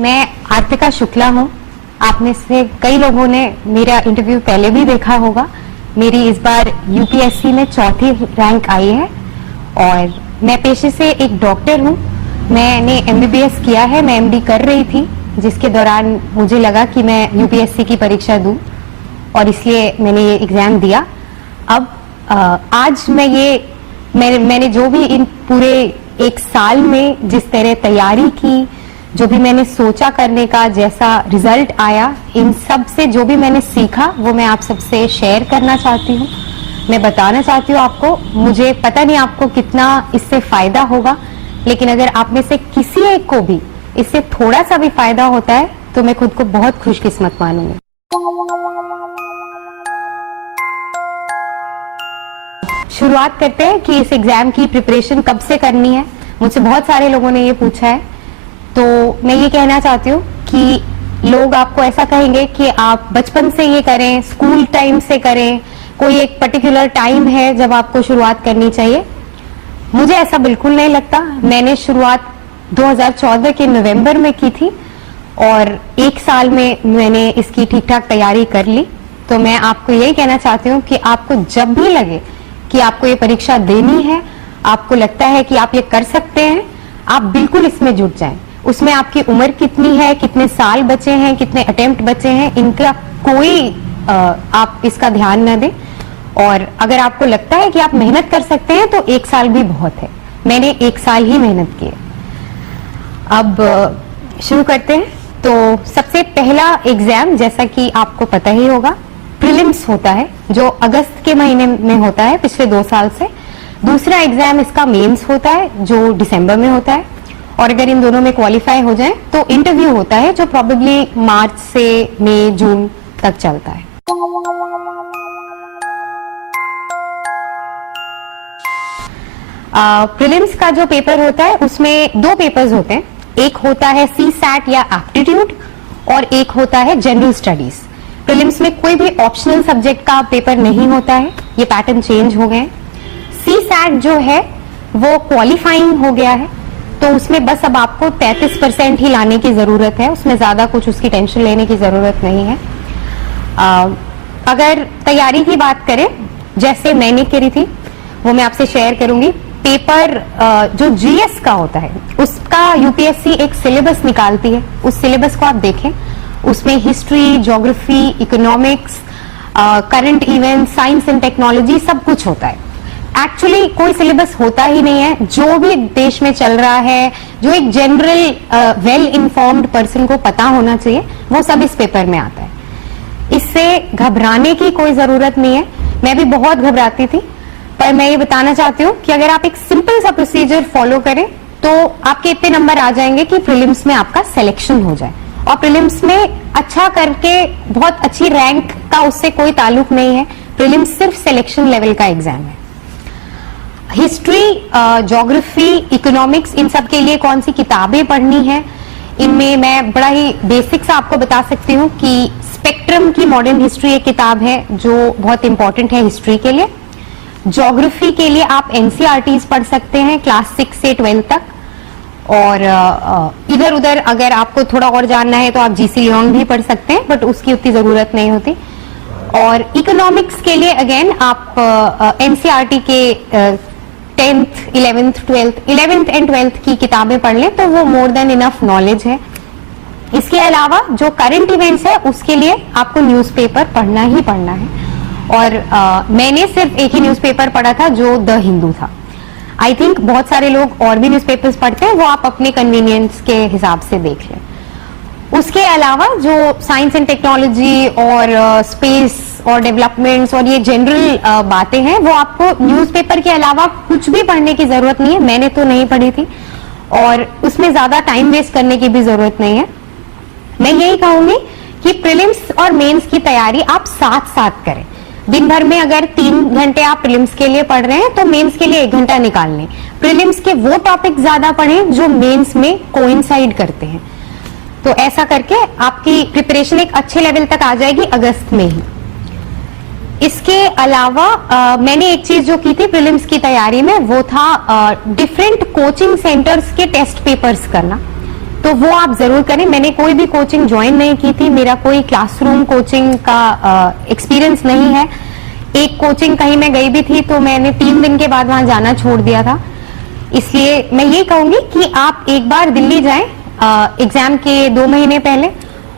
मैं आर्तिका शुक्ला हूँ। आप में से कई लोगों ने मेरा इंटरव्यू पहले भी देखा होगा। मेरी इस बार यूपीएससी में चौथी रैंक आई है और मैं पेशे से एक डॉक्टर हूँ। मैंने एमबीबीएस किया है, मैं एमडी कर रही थी, जिसके दौरान मुझे लगा कि मैं यूपीएससी की परीक्षा दूं और इसलिए मैंने ये एग्जाम दिया। अब आज मैंने जो भी इन पूरे एक साल में जिस तरह तैयारी की, जो भी मैंने सोचा करने का, जैसा रिजल्ट आया, इन सब से जो भी मैंने सीखा वो मैं आप सबसे शेयर करना चाहती हूँ। मैं बताना चाहती हूँ आपको। मुझे पता नहीं आपको कितना इससे फायदा होगा, लेकिन अगर आप में से किसी एक को भी इससे थोड़ा सा भी फायदा होता है तो मैं खुद को बहुत खुशकिस्मत मानूंगी। शुरुआत करते हैं कि इस एग्जाम की प्रिपरेशन कब से करनी है। मुझसे बहुत सारे लोगों ने ये पूछा है, तो मैं ये कहना चाहती हूँ कि लोग आपको ऐसा कहेंगे कि आप बचपन से ये करें, स्कूल टाइम से करें, कोई एक पर्टिकुलर टाइम है जब आपको शुरुआत करनी चाहिए। मुझे ऐसा बिल्कुल नहीं लगता। मैंने शुरुआत 2014 के नवंबर में की थी और एक साल में मैंने इसकी ठीक ठाक तैयारी कर ली। तो मैं आपको यही कहना चाहती हूँ कि आपको जब भी लगे कि आपको ये परीक्षा देनी है, आपको लगता है कि आप ये कर सकते हैं, आप बिल्कुल इसमें जुट जाएं। उसमें आपकी उम्र कितनी है, कितने साल बचे हैं, कितने अटेम्प्ट बचे हैं, इनका कोई आप इसका ध्यान न दें। और अगर आपको लगता है कि आप मेहनत कर सकते हैं तो एक साल भी बहुत है। मैंने एक साल ही मेहनत की है। अब शुरू करते हैं। तो सबसे पहला एग्जाम, जैसा कि आपको पता ही होगा, प्रीलिम्स होता है, जो अगस्त के महीने में होता है पिछले 2 साल से। दूसरा एग्जाम इसका मेंस होता है, जो दिसंबर में होता है। और अगर इन दोनों में क्वालिफाई हो जाए तो इंटरव्यू होता है, जो प्रोबेबली मार्च से मई जून तक चलता है। प्रीलिम्स का जो पेपर होता है उसमें 2 पेपर्स होते हैं। एक होता है सीसैट या एप्टीट्यूड और एक होता है जनरल स्टडीज। प्रीलिम्स में कोई भी ऑप्शनल सब्जेक्ट का पेपर नहीं होता है, ये पैटर्न चेंज हो गए। सीसैट जो है वो क्वालिफाइंग हो गया है, तो उसमें बस अब आपको 33% ही लाने की जरूरत है। उसमें ज्यादा कुछ उसकी टेंशन लेने की जरूरत नहीं है। अगर तैयारी की बात करें, जैसे मैंने करी थी वो मैं आपसे शेयर करूंगी। पेपर जो जीएस का होता है उसका यूपीएससी एक सिलेबस निकालती है। उस सिलेबस को आप देखें, उसमें history, geography, economics, current event, science and technology सब कुछ होता है। एक्चुअली कोई सिलेबस होता ही नहीं है। जो भी देश में चल रहा है, जो एक जनरल वेल इन्फॉर्म्ड पर्सन को पता होना चाहिए, वो सब इस पेपर में आता है। इससे घबराने की कोई जरूरत नहीं है। मैं भी बहुत घबराती थी, पर मैं ये बताना चाहती हूँ कि अगर आप एक सिंपल सा प्रोसीजर फॉलो करें तो आपके इतने नंबर आ जाएंगे कि प्रीलिम्स में आपका सिलेक्शन हो जाए। और प्रीलिम्स में अच्छा करके बहुत अच्छी रैंक का उससे कोई ताल्लुक नहीं है। प्रीलिम्स सिर्फ सिलेक्शन लेवल का एग्जाम है। हिस्ट्री, ज्योग्राफी, इकोनॉमिक्स, इन सब के लिए कौन सी किताबें पढ़नी है, इनमें मैं बड़ा ही बेसिक सा आपको बता सकती हूँ कि स्पेक्ट्रम की मॉडर्न हिस्ट्री एक किताब है जो बहुत इंपॉर्टेंट है हिस्ट्री के लिए। ज्योग्राफी के लिए आप एनसीईआरटीज पढ़ सकते हैं क्लास 6 से 12 तक। और इधर उधर अगर आपको थोड़ा और जानना है तो आप जीसी लियोंग भी पढ़ सकते हैं, बट उसकी उतनी जरूरत नहीं होती। और इकोनॉमिक्स के लिए अगेन आप एनसीईआरटी के 10th, 11th, 12th and 12th की किताबें पढ़ लें तो वो मोर देन इनफ नॉलेज है। इसके अलावा जो करंट इवेंट्स है उसके लिए आपको न्यूज़पेपर पढ़ना ही पढ़ना है। और मैंने सिर्फ एक ही न्यूज़पेपर पढ़ा था जो द हिंदू था। आई थिंक बहुत सारे लोग और भी न्यूज़पेपर्स पढ़ते हैं, वो आप अपने कन्वीनियंस के हिसाब से देख लें। उसके अलावा जो साइंस एंड टेक्नोलॉजी और स्पेस और डेवलपमेंट्स और ये जनरल बातें हैं, वो आपको न्यूज़पेपर के अलावा कुछ भी पढ़ने की जरूरत नहीं है। मैंने तो नहीं पढ़ी थी और उसमें ज्यादा टाइम वेस्ट करने की भी जरूरत नहीं है। मैं यही कहूंगी कि प्रीलिम्स और मेंस की तैयारी आप साथ साथ करें। दिन भर में अगर 3 घंटे आप प्रीलिम्स के लिए पढ़ रहे हैं तो मेंस के लिए 1 घंटा निकाल लें। प्रीलिम्स के वो टॉपिक ज्यादा पढ़ें जो मेंस में कोइंसाइड करते हैं। तो ऐसा करके आपकी प्रिपरेशन एक अच्छे लेवल तक आ जाएगी अगस्त में ही। इसके अलावा मैंने एक चीज जो की थी प्रीलिम्स की तैयारी में, वो था डिफरेंट कोचिंग सेंटर्स के टेस्ट पेपर्स करना। तो वो आप जरूर करें। मैंने कोई भी कोचिंग ज्वाइन नहीं की थी, मेरा कोई क्लासरूम कोचिंग का एक्सपीरियंस नहीं है। एक कोचिंग कहीं मैं गई भी थी तो मैंने 3 दिन के बाद वहां जाना छोड़ दिया था। इसलिए मैं ये कहूंगी कि आप एक बार दिल्ली जाएं एग्जाम के 2 महीने पहले,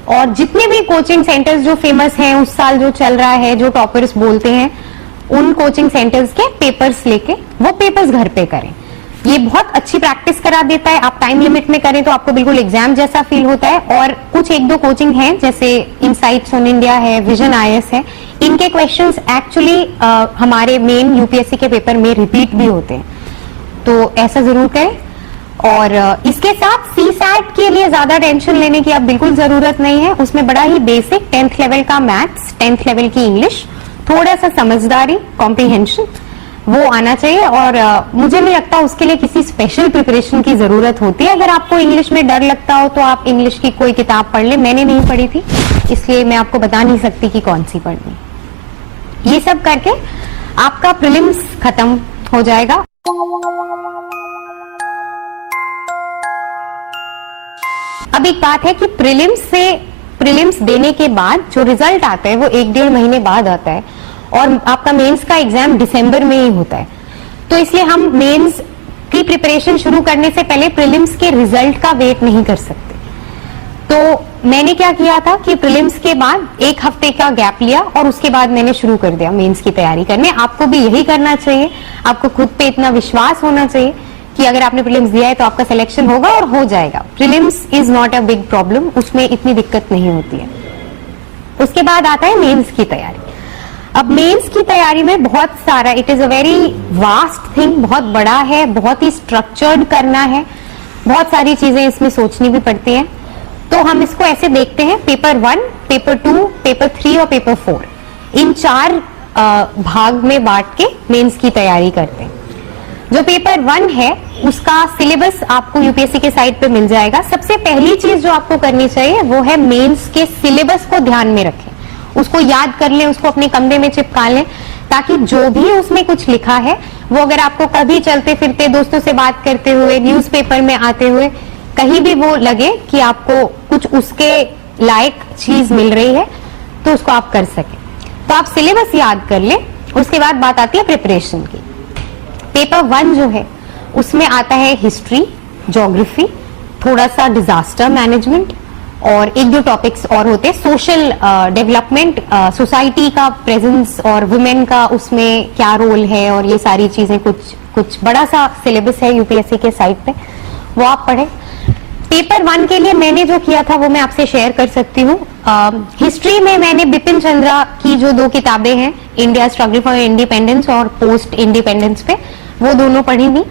और जितने भी कोचिंग सेंटर्स जो फेमस हैं उस साल जो चल रहा है, जो टॉपर्स बोलते हैं, उन कोचिंग सेंटर्स के पेपर्स लेके वो पेपर्स घर पे करें। ये बहुत अच्छी प्रैक्टिस करा देता है। आप टाइम लिमिट में करें तो आपको बिल्कुल एग्जाम जैसा फील होता है। और कुछ 1-2 कोचिंग हैं जैसे इनसाइट्स ऑन इंडिया है, विजन IAS है, इनके क्वेश्चंस एक्चुअली हमारे मेन यूपीएससी के पेपर में रिपीट भी होते हैं, तो ऐसा जरूर करें। और इसके साथ CSAT के लिए ज्यादा टेंशन लेने की अब बिल्कुल जरूरत नहीं है। उसमें बड़ा ही बेसिक 10th लेवल का मैथ्स, 10th लेवल की इंग्लिश, थोड़ा सा समझदारी, कॉम्प्रिहेंशन, वो आना चाहिए। और मुझे नहीं लगता उसके लिए किसी स्पेशल प्रिपरेशन की जरूरत होती है। अगर आपको इंग्लिश में डर लगता हो तो आप इंग्लिश की कोई किताब पढ़ ले। मैंने नहीं पढ़ी थी, इसलिए मैं आपको बता नहीं सकती कि कौन सी पढ़नी। ये सब करके आपका प्रीलिम्स खत्म हो जाएगा। अब एक बात है कि प्रीलिम्स देने के बाद जो रिजल्ट आता है वो 1-1.5 महीने बाद आता है, और आपका मेंस का एग्जाम दिसंबर में ही होता है। तो इसलिए हम मेंस की प्रिपरेशन शुरू करने से पहले प्रीलिम्स के रिजल्ट का वेट नहीं कर सकते। तो मैंने क्या किया था कि प्रीलिम्स के बाद 1 हफ्ते का गैप लिया और उसके बाद मैंने शुरू कर दिया मेंस की तैयारी करने। आपको भी यही करना चाहिए। आपको खुद पे इतना विश्वास होना चाहिए कि अगर आपने प्रीलिम्स दिया है तो आपका सिलेक्शन होगा और हो जाएगा। Prelims is not a big problem, उसमें इतनी दिक्कत नहीं होती है। उसके बाद आता है मेंस की तैयारी। अब मेंस की तैयारी में बहुत सारा, it is a very vast thing, बहुत बड़ा है, बहुत ही स्ट्रक्चर्ड करना है, बहुत सारी चीजें इसमें सोचनी भी पड़ती है। तो हम इसको ऐसे देखते हैं, पेपर 1, पेपर 2, पेपर 3 और पेपर 4, इन 4 भाग में बांट के मेंस की तैयारी करते हैं। जो पेपर 1 है उसका सिलेबस आपको यूपीएससी के साइट पे मिल जाएगा। सबसे पहली चीज जो आपको करनी चाहिए वो है मेंस के सिलेबस को ध्यान में रखें, उसको याद कर लें, उसको अपने कमरे में चिपका लें, ताकि जो भी उसमें कुछ लिखा है वो अगर आपको कभी चलते फिरते दोस्तों से बात करते हुए, न्यूज़पेपर में आते हुए, कहीं भी वो लगे कि आपको कुछ उसके लायक चीज मिल रही है तो उसको आप कर सकें। तो आप सिलेबस याद कर लें। उसके बाद बात आती है प्रिपरेशन की। पेपर 1 जो है उसमें आता है हिस्ट्री, ज्योग्राफी, थोड़ा सा डिजास्टर मैनेजमेंट, और 1-2 टॉपिक्स और होते हैं, सोशल डेवलपमेंट, सोसाइटी का प्रेजेंस और वुमेन का उसमें क्या रोल है, और ये सारी चीजें कुछ बड़ा सा सिलेबस है यूपीएससी के साइट पे, वो आप पढ़ें। पेपर 1 के लिए मैंने जो किया था वो मैं आपसे शेयर कर सकती हूँ। हिस्ट्री में मैंने बिपिन चंद्रा की जो 2 किताबें हैं, इंडिया स्ट्रगल फॉर इंडिपेंडेंस और पोस्ट इंडिपेंडेंस पे, वो दोनों पढ़ी थी।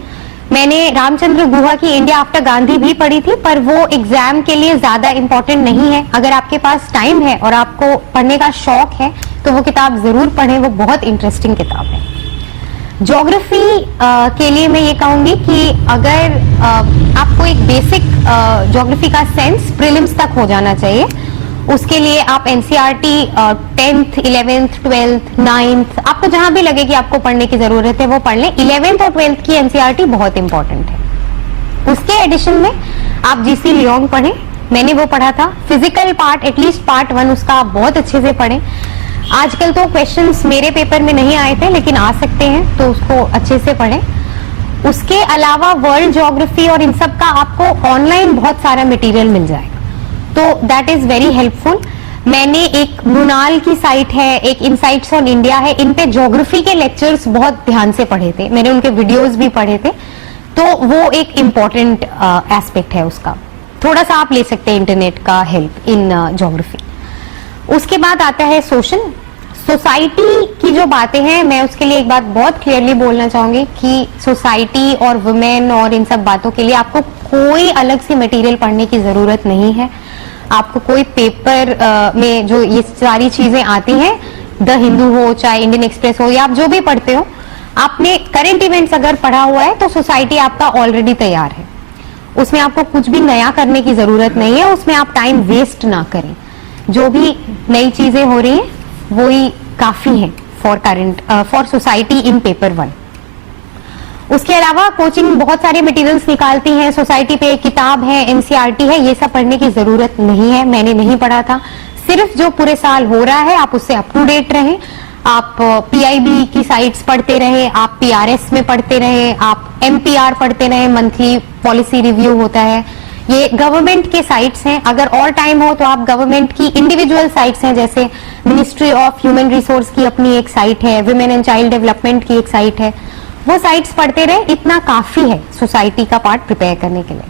मैंने रामचंद्र गुहा की इंडिया आफ्टर गांधी भी पढ़ी थी, पर वो एग्जाम के लिए ज्यादा इंपॉर्टेंट नहीं है। अगर आपके पास टाइम है और आपको पढ़ने का शौक है तो वो किताब जरूर पढ़ें, वो बहुत इंटरेस्टिंग किताब है। ज्योग्राफी के लिए मैं ये कहूंगी कि अगर आपको एक बेसिक ज्योग्राफी का सेंस प्रीलिम्स तक हो जाना चाहिए, उसके लिए आप NCERT 10th, 11th, 12th, 9th, आपको जहां भी लगे कि आपको पढ़ने की जरूरत है वो पढ़ लें। 11th और 12th की एनसीईआरटी बहुत इंपॉर्टेंट है। उसके एडिशन में आप जीसी लियोंग पढ़ें, मैंने वो पढ़ा था। फिजिकल पार्ट, एटलीस्ट पार्ट 1 उसका आप बहुत अच्छे से पढ़ें। आजकल तो क्वेश्चंस मेरे पेपर में नहीं आए थे लेकिन आ सकते हैं, तो उसको अच्छे से पढ़ें। उसके अलावा वर्ल्ड ज्योग्राफी और इन सब का आपको ऑनलाइन बहुत सारा मटेरियल मिल जाएगा, तो दैट इज वेरी हेल्पफुल। मैंने एक मृणाल की साइट है, एक इनसाइट्स ऑन इंडिया है, इन पे ज्योग्राफी के लेक्चर्स बहुत ध्यान से पढ़े थे, मैंने उनके वीडियोस भी पढ़े थे, तो वो एक इम्पॉर्टेंट एस्पेक्ट है उसका। थोड़ा सा आप ले सकते हैं इंटरनेट का हेल्प इन ज्योग्राफी। उसके बाद आता है सोशल। सोसाइटी की जो बातें हैं, मैं उसके लिए एक बात बहुत क्लियरली बोलना चाहूंगी कि सोसाइटी और वुमेन और इन सब बातों के लिए आपको कोई अलग से मटेरियल पढ़ने की जरूरत नहीं है। आपको कोई पेपर में जो ये सारी चीजें आती हैं, द हिंदू हो चाहे इंडियन एक्सप्रेस हो या आप जो भी पढ़ते हो, आपने करंट इवेंट्स अगर पढ़ा हुआ है तो सोसाइटी आपका ऑलरेडी तैयार है, उसमें आपको कुछ भी नया करने की जरूरत नहीं है, उसमें आप टाइम वेस्ट ना करें। जो भी नई चीजें हो रही हैं वो ही काफी है for current, for society in paper 1। उसके अलावा कोचिंग बहुत सारे मटेरियल्स निकालती हैं, सोसाइटी पे एक किताब है, एनसीईआरटी है, ये सब पढ़ने की जरूरत नहीं है, मैंने नहीं पढ़ा था। सिर्फ जो पूरे साल हो रहा है आप उससे अप टू डेट रहें, आप पीआईबी की साइट्स पढ़ते रहे, आप पीआरएस में पढ़ते रहे, आप एमपीआर पढ़ते रहे, मंथली पॉलिसी रिव्यू होता है, ये गवर्नमेंट के साइट्स हैं। अगर और टाइम हो तो आप गवर्नमेंट की इंडिविजुअल साइट्स हैं, जैसे मिनिस्ट्री ऑफ ह्यूमन रिसोर्स की अपनी एक साइट है, विमेन एंड चाइल्ड डेवलपमेंट की एक साइट है, वो साइट्स पढ़ते रहे, इतना काफी है सोसाइटी का पार्ट प्रिपेयर करने के लिए।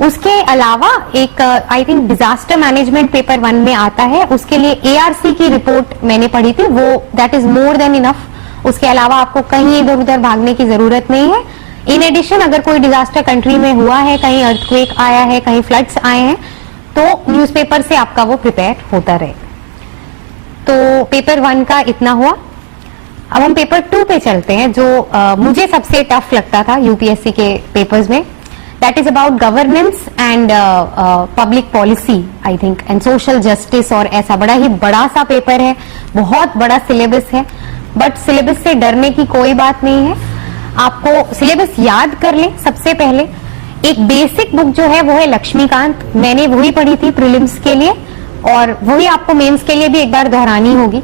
उसके अलावा एक I think disaster management paper 1 में आता है, उसके लिए एआरसी की रिपोर्ट मैंने पढ़ी थी, वो that is more than enough. उसके अलावा आपको कहीं इधर उधर भागने की जरूरत नहीं है। इन एडिशन अगर कोई डिजास्टर कंट्री में हुआ है, कहीं अर्थक्वेक आया है, कहीं फ्लड्स आए हैं, तो न्यूज़पेपर से आपका वो प्रिपेयर होता रहे। तो पेपर 1 का इतना हुआ। अब हम पेपर 2 पे चलते हैं, जो मुझे सबसे टफ लगता था यूपीएससी के पेपर्स में। That is about governance and public policy I think and social justice. और ऐसा बड़ा ही बड़ा सा पेपर है, बहुत बड़ा सिलेबस है, बट सिलेबस से डरने की कोई बात नहीं है। आपको सिलेबस याद कर लें। सबसे पहले एक बेसिक बुक जो है वो है लक्ष्मीकांत, मैंने वही पढ़ी थी प्रीलिम्स के लिए, और वही आपको मेंस के लिए भी एक बार दोहरानी होगी।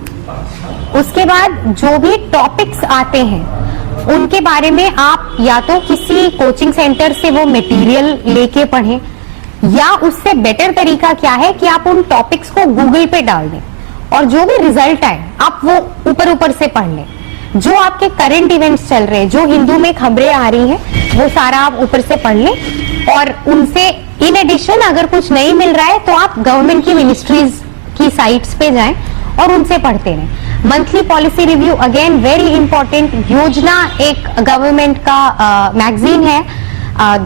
उसके बाद जो भी टॉपिक्स आते हैं उनके बारे में आप या तो किसी कोचिंग सेंटर से वो मटेरियल लेके पढ़ें, या उससे बेटर तरीका क्या है कि आप उन टॉपिक्स को गूगल पे डाल दें और जो भी रिजल्ट आए आप वो ऊपर ऊपर से पढ़ लें। जो आपके करंट इवेंट्स चल रहे हैं, जो हिंदू में खबरें आ रही हैं, वो सारा आप ऊपर से पढ़ लें। और उनसे इन एडिशन अगर कुछ नहीं मिल रहा है तो आप गवर्नमेंट की मिनिस्ट्रीज की साइट्स पे जाएं और उनसे पढ़ते रहें। Monthly policy review again very important. योजना एक गवर्नमेंट का मैगजीन है,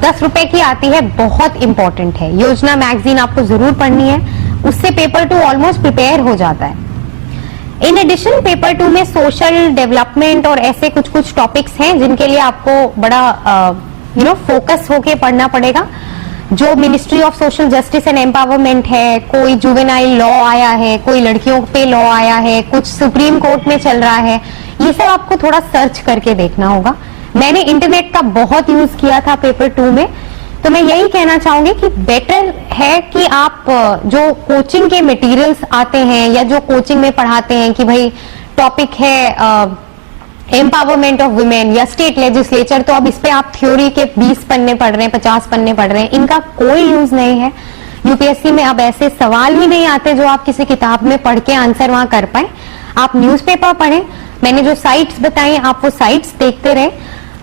10 रुपए की आती है, बहुत इंपॉर्टेंट है। योजना मैगजीन आपको जरूर पढ़नी है, उससे पेपर 2 ऑलमोस्ट प्रिपेयर हो जाता है। इन एडिशन पेपर 2 में सोशल डेवलपमेंट और ऐसे कुछ कुछ टॉपिक्स हैं जिनके लिए आपको बड़ा फोकस होके पढ़ना पड़ेगा। जो ministry of social justice and empowerment है, कोई जुवेनाइल लॉ आया है, कोई लड़कियों पे लॉ आया है, कुछ सुप्रीम कोर्ट में चल रहा है, ये सब आपको थोड़ा सर्च करके देखना होगा। मैंने इंटरनेट का बहुत यूज किया था पेपर 2 में, तो मैं यही कहना चाहूंगी कि बेटर है कि आप जो कोचिंग के मटेरियल्स आते हैं या जो कोचिंग में पढ़ाते हैं कि भाई टॉपिक है एम्पावरमेंट ऑफ वुमेन या स्टेट लेजिस्लेचर, तो अब इस पे आप थ्योरी के 20 पन्ने पढ़ रहे हैं, 50 पन्ने पढ़ रहे हैं, इनका कोई यूज नहीं है। यूपीएससी में अब ऐसे सवाल ही नहीं आते जो आप किसी किताब में पढ़ के आंसर वहां कर पाए। आप न्यूज़पेपर पढ़ें, मैंने जो साइट्स बताई आप वो साइट्स देखते रहे।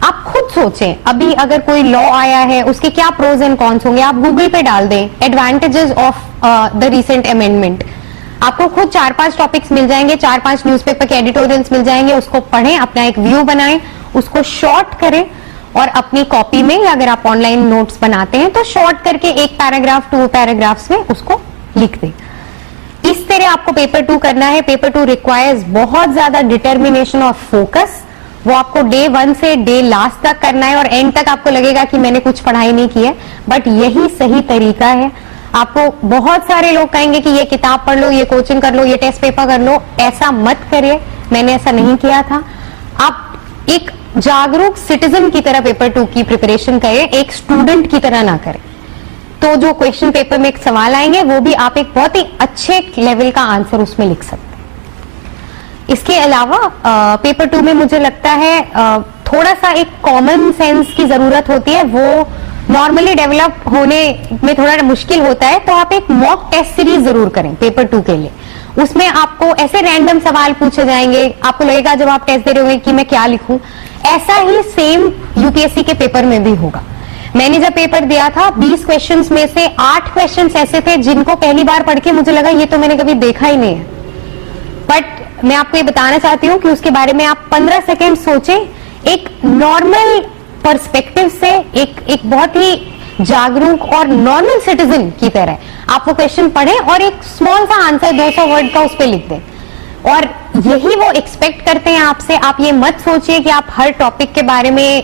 आप खुद सोचें, अभी अगर कोई लॉ आया है उसके क्या प्रोज एंड कॉन्स होंगे, आप गूगल पे डाल दें advantages of the recent amendment, आपको खुद 4-5 टॉपिक्स मिल जाएंगे, 4-5 न्यूज़पेपर के एडिटोरियल्स मिल जाएंगे। उसको पढ़ें, अपना एक व्यू बनाएं, उसको शॉर्ट करें और अपनी कॉपी में, या अगर आप ऑनलाइन नोट्स बनाते हैं तो शॉर्ट करके 1 पैराग्राफ 2 पैराग्राफ्स में उसको लिख दें। इस तरह आपको पेपर 2 करना है। पेपर 2 रिक्वायर्स बहुत ज्यादा डिटर्मिनेशन और फोकस। वो आपको डे 1 से डे लास्ट तक करना है और एंड तक आपको लगेगा कि मैंने कुछ पढ़ाई नहीं की है, बट यही सही तरीका है। आपको बहुत सारे लोग कहेंगे कि ये किताब पढ़ लो, ये कोचिंग कर लो, ये टेस्ट पेपर कर लो, ऐसा मत करिए। मैंने ऐसा नहीं किया था। आप एक जागरूक सिटीजन की तरह पेपर 2 की प्रिपरेशन करें, एक स्टूडेंट की तरह ना करें। तो जो क्वेश्चन पेपर में एक सवाल आएंगे वो भी आप एक बहुत ही अच्छे लेवल का आंसर उसमें लिख सकते हैं। इसके अलावा पेपर 2 में मुझे लगता है थोड़ा सा एक कॉमन सेंस की जरूरत होती है, वो नॉर्मली डेवलप होने में थोड़ा मुश्किल होता है। तो आप एक मॉक टेस्ट सीरीज जरूर करें पेपर 2 के लिए। उसमें आपको ऐसे रैंडम सवाल पूछे जाएंगे, आपको लगेगा जब आप टेस्ट दे रहे होंगे कि मैं क्या लिखूं। ऐसा ही सेम यूपीएससी के पेपर में भी होगा। मैंने जब पेपर दिया था 20 क्वेश्चंस में से 8 क्वेश्चंस ऐसे थे जिनको पहली बार पढ़ के मुझे लगा ये तो मैंने कभी देखा ही नहीं है। बट मैं आपको ये बताना चाहती हूँ कि उसके बारे में आप 15 सेकेंड सोचें, एक नॉर्मल पर्सपेक्टिव से, एक बहुत ही जागरूक और नॉर्मल सिटीजन की तरह आप वो क्वेश्चन पढ़ें और एक स्मॉल सा आंसर 200 वर्ड का उस पर लिख दें। और यही वो एक्सपेक्ट करते हैं आपसे। आप ये मत सोचिए कि आप हर टॉपिक के बारे में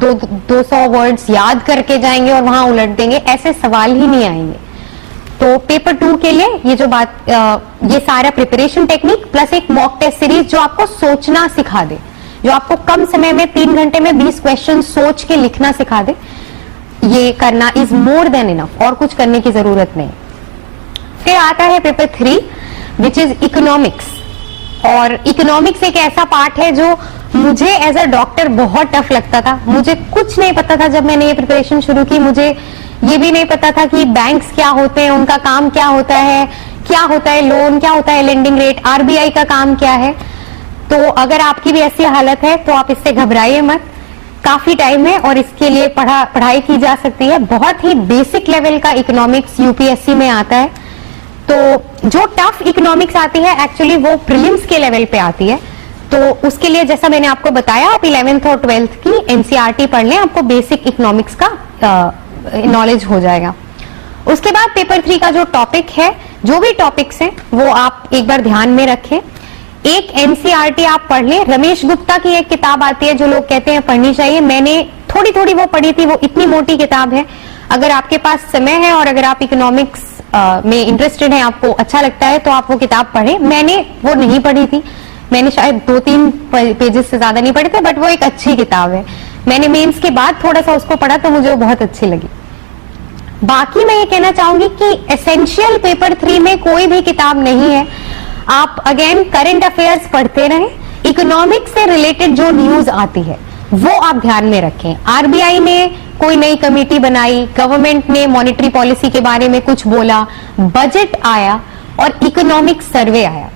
200 वर्ड्स याद करके जाएंगे और वहां उलट देंगे, ऐसे सवाल ही नहीं आएंगे। तो पेपर 2 के लिए ये जो ये सारा प्रिपरेशन टेक्निक प्लस एक मॉक टेस्ट सीरीज जो आपको सोचना सिखा दे। जो आपको कम समय में 3 घंटे में 20 क्वेश्चन सोच के लिखना सिखा दे, ये करना इज मोर देन इनफ, और कुछ करने की जरूरत नहीं। फिर आता है पेपर 3 विच इज इकोनॉमिक्स। और इकोनॉमिक्स एक ऐसा पार्ट है जो मुझे एज अ डॉक्टर बहुत टफ लगता था। मुझे कुछ नहीं पता था जब मैंने ये प्रिपरेशन शुरू की। मुझे ये भी नहीं पता था कि बैंक्स क्या होते हैं, उनका काम क्या होता है लोन, क्या होता है लेंडिंग रेट, आरबीआई का काम क्या है। तो अगर आपकी भी ऐसी हालत है तो आप इससे घबराइए मत, काफी टाइम है और इसके लिए पढ़ाई की जा सकती है। बहुत ही बेसिक लेवल का इकोनॉमिक्स यूपीएससी में आता है। तो जो टफ इकोनॉमिक्स आती है एक्चुअली वो प्रीलिम्स के लेवल पे आती है। तो उसके लिए जैसा मैंने आपको बताया, आप 11th और 12th की एनसीईआरटी पढ़ लें, आपको बेसिक इकोनॉमिक्स का नॉलेज हो जाएगा। उसके बाद पेपर 3 का जो टॉपिक है, जो भी टॉपिक्स हैं वो आप एक बार ध्यान में रखें। एक एनसीईआरटी आप पढ़ लें। रमेश गुप्ता की एक किताब आती है जो लोग कहते हैं पढ़नी चाहिए, मैंने थोड़ी थोड़ी वो पढ़ी थी, वो इतनी मोटी किताब है। अगर आपके पास समय है और अगर आप इकोनॉमिक्स में इंटरेस्टेड हैं, आपको अच्छा लगता है तो आप वो किताब पढ़ें। मैंने वो नहीं पढ़ी थी, मैंने शायद 2-3 पेजेस से ज्यादा नहीं पढ़े थे, बट वो एक अच्छी किताब है। मैंने मेंस के बाद थोड़ा सा उसको पढ़ा तो मुझे वो बहुत अच्छी लगी। बाकी मैं ये कहना चाहूंगी कि एसेंशियल पेपर 3 में कोई भी किताब नहीं है। आप अगेन करंट अफेयर्स पढ़ते रहें। इकोनॉमिक्स से रिलेटेड जो न्यूज आती है वो आप ध्यान में रखें। आरबीआई ने कोई नई कमेटी बनाई, गवर्नमेंट ने मॉनेटरी पॉलिसी के बारे में कुछ बोला, बजट आया और इकोनॉमिक सर्वे आया।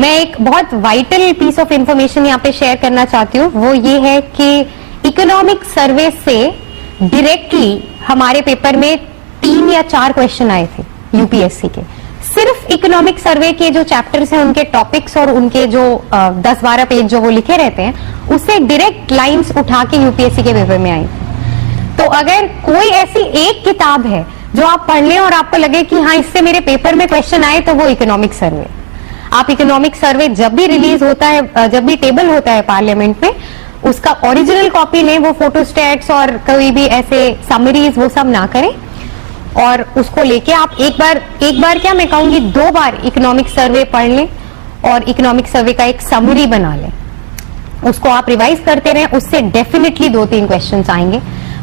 मैं एक बहुत वाइटल पीस ऑफ इंफॉर्मेशन यहाँ पे शेयर करना चाहती हूँ, वो ये है कि इकोनॉमिक सर्वे से डायरेक्टली हमारे पेपर में 3 या 4 क्वेश्चन आए थे यूपीएससी के। सिर्फ इकोनॉमिक सर्वे के जो चैप्टर्स हैं, उनके टॉपिक्स और उनके जो 10-12 पेज जो वो लिखे रहते हैं, उससे डायरेक्ट लाइंस उठा के यूपीएससी के पेपर में आई थी। तो अगर कोई ऐसी एक किताब है जो आप पढ़ लें और आपको लगे कि हाँ इससे मेरे पेपर में क्वेश्चन आए, तो वो इकोनॉमिक सर्वे। आप इकोनॉमिक सर्वे जब भी रिलीज होता है, जब भी टेबल होता है पार्लियामेंट में, उसका ओरिजिनल कॉपी लें, वो फोटोस्टेट्स और कोई भी ऐसे समरीज वो सब ना करें, और उसको लेके आप एक बार क्या मैं कहूंगी 2 बार इकोनॉमिक सर्वे पढ़ लें और इकोनॉमिक सर्वे का एक समरी बना लें। उसको आप रिवाइज करते रहें, उससे डेफिनेटली 2-3 क्वेश्चंस आएंगे।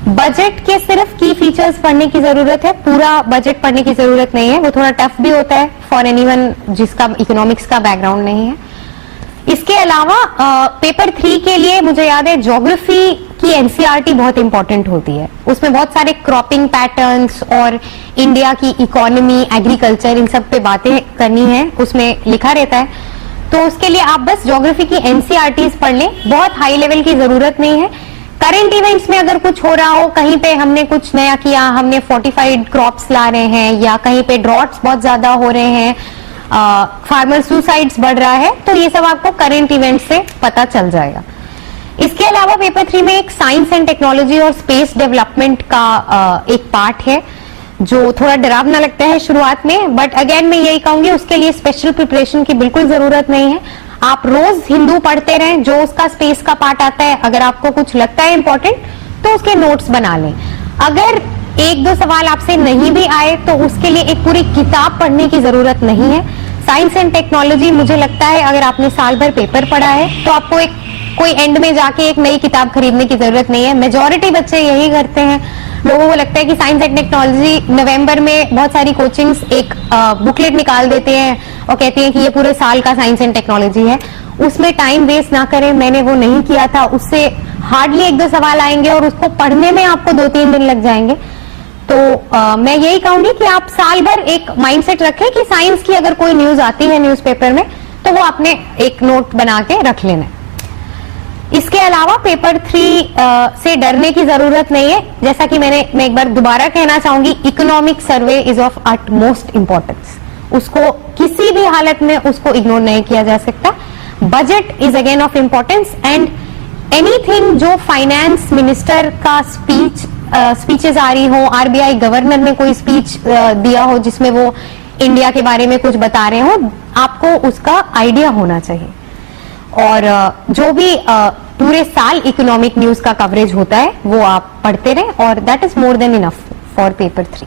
बजट के सिर्फ की फीचर्स पढ़ने की जरूरत है, पूरा बजट पढ़ने की जरूरत नहीं है। वो थोड़ा टफ भी होता है फॉर एनीवन जिसका इकोनॉमिक्स का बैकग्राउंड नहीं है। इसके अलावा पेपर 3 के लिए मुझे याद है ज्योग्राफी की एनसीईआरटी बहुत इंपॉर्टेंट होती है। उसमें बहुत सारे क्रॉपिंग पैटर्न्स और इंडिया की इकोनॉमी, एग्रीकल्चर, इन सब पे बातें करनी है, उसमें लिखा रहता है। तो उसके लिए आप बस ज्योग्राफी की एनसीईआरटीज पढ़ लें, बहुत हाई लेवल की जरूरत नहीं है। करंट इवेंट्स में अगर कुछ हो रहा हो, कहीं पे हमने कुछ नया किया, हमने फोर्टिफाइड क्रॉप्स ला रहे हैं, या कहीं पे ड्रॉट्स बहुत ज्यादा हो रहे हैं, फार्मर सुसाइड्स बढ़ रहा है, तो ये सब आपको करंट इवेंट से पता चल जाएगा। इसके अलावा पेपर 3 में एक साइंस एंड टेक्नोलॉजी और स्पेस डेवलपमेंट का एक पार्ट है जो थोड़ा डरावना लगता है शुरुआत में, बट अगेन मैं यही कहूंगी उसके लिए स्पेशल प्रिपरेशन की बिल्कुल जरूरत नहीं है। आप रोज हिंदू पढ़ते रहें, जो उसका स्पेस का पार्ट आता है, अगर आपको कुछ लगता है इंपॉर्टेंट तो उसके नोट्स बना लें। अगर 1-2 सवाल आपसे नहीं भी आए तो उसके लिए एक पूरी किताब पढ़ने की जरूरत नहीं है। साइंस एंड टेक्नोलॉजी मुझे लगता है अगर आपने साल भर पेपर पढ़ा है तो आपको कोई एंड में जाके एक नई किताब खरीदने की जरूरत नहीं है। मेजॉरिटी बच्चे यही करते हैं। लोगों को लगता है कि साइंस एंड टेक्नोलॉजी नवंबर में बहुत सारी कोचिंग्स एक बुकलेट निकाल देते हैं और कहती हैं कि ये पूरे साल का साइंस एंड टेक्नोलॉजी है। उसमें टाइम वेस्ट ना करें, मैंने वो नहीं किया था। उससे हार्डली 1-2 सवाल आएंगे और उसको पढ़ने में आपको 2-3 दिन लग जाएंगे। तो मैं यही कहूंगी कि आप साल भर एक माइंडसेट रखें कि साइंस की अगर कोई न्यूज आती है न्यूज़पेपर में तो वो आपने एक नोट बना के रख लेना है। इसके अलावा पेपर 3 से डरने की जरूरत नहीं है। जैसा कि मैं एक बार दोबारा कहना चाहूंगी, economic survey is of utmost importance. उसको किसी भी हालत में उसको इग्नोर नहीं किया जा सकता। Budget is again of importance and anything जो फाइनेंस मिनिस्टर का स्पीचेस आ रही हो, आरबीआई गवर्नर ने कोई स्पीच दिया हो जिसमें वो इंडिया के बारे में कुछ बता रहे हो, आपको उसका आइडिया होना चाहिए। और जो भी पूरे साल इकोनॉमिक न्यूज का कवरेज होता है वो आप पढ़ते रहें, और that is more than enough for paper 3।